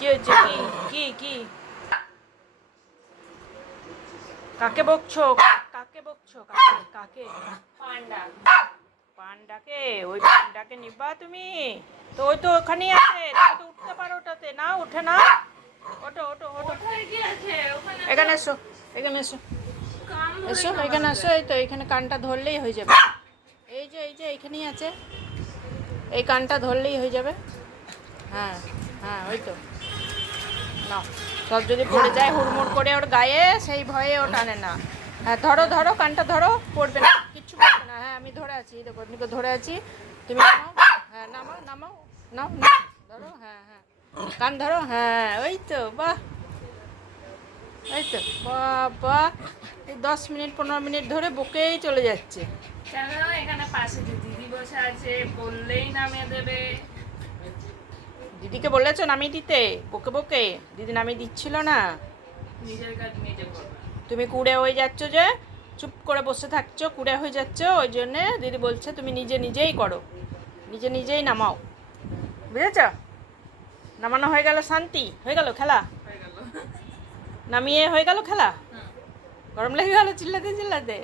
কি হয়েছে কি কি কি? কাকে বকছো? কাকে বকছো? কাকে কাকে? পান্ডা। পান্ডাকে? ওই পান্ডাকে নিবা তুমি? তো ওই তো ওখানেই আছে। তুমি তো উঠতে পারো ওটাতে। না উঠে না। ওটো ওটো ওটো এখানে এসো এখানে এসো। এসো এখানে এসো। এই তো এখানে কানটা ধরলেই হয়ে যাবে। এই যে এই যে এইখানেই আছে। এই কানটা ধরলেই হয়ে যাবে। হ্যাঁ হ্যাঁ ওই তো। নাও সব যদি পড়ে যায় হুড়মুড় করে ওর গায়ে, সেই ভয়ে ও টানে না। হ্যাঁ ধরো ধরো, কানটা ধরো, পড়বে না। কিচ্ছু পড়বে না। হ্যাঁ আমি ধরে আছি দেখো, নিকো ধরে আছি। তুমি নামাও। হ্যাঁ নামাও নামাও, নাও ধরো হ্যাঁ হ্যাঁ। কান ধরো হ্যাঁ ওই তো, বাহ। এই তো, বাবা। এই দশ মিনিট, পনেরো মিনিট ধরে বকেই চলে যাচ্ছে। কেন এখানে পাশে দিদি বসে আছে, বললেই নামিয়ে দেবে। দিদিকে বলেছ নামিয়ে দিতে বকে বকে দিদি নামিয়ে দিচ্ছিল না? তুমি কুড়ে হয়ে যাচ্ছ যে চুপ করে বসে থাকছো কুড়ে হয়ে যাচ্ছ ওই জন্যে দিদি বলছে তুমি নিজে নিজেই করো। নিজে নিজেই নামাও। বুঝেছ? নামানো হয়ে গেল শান্তি। হয়ে গেল খেলা? গেল। নামিয়ে হয়ে গেল খেলা? গরম লেগে গেল চিল্লাতে চিল্লাতে।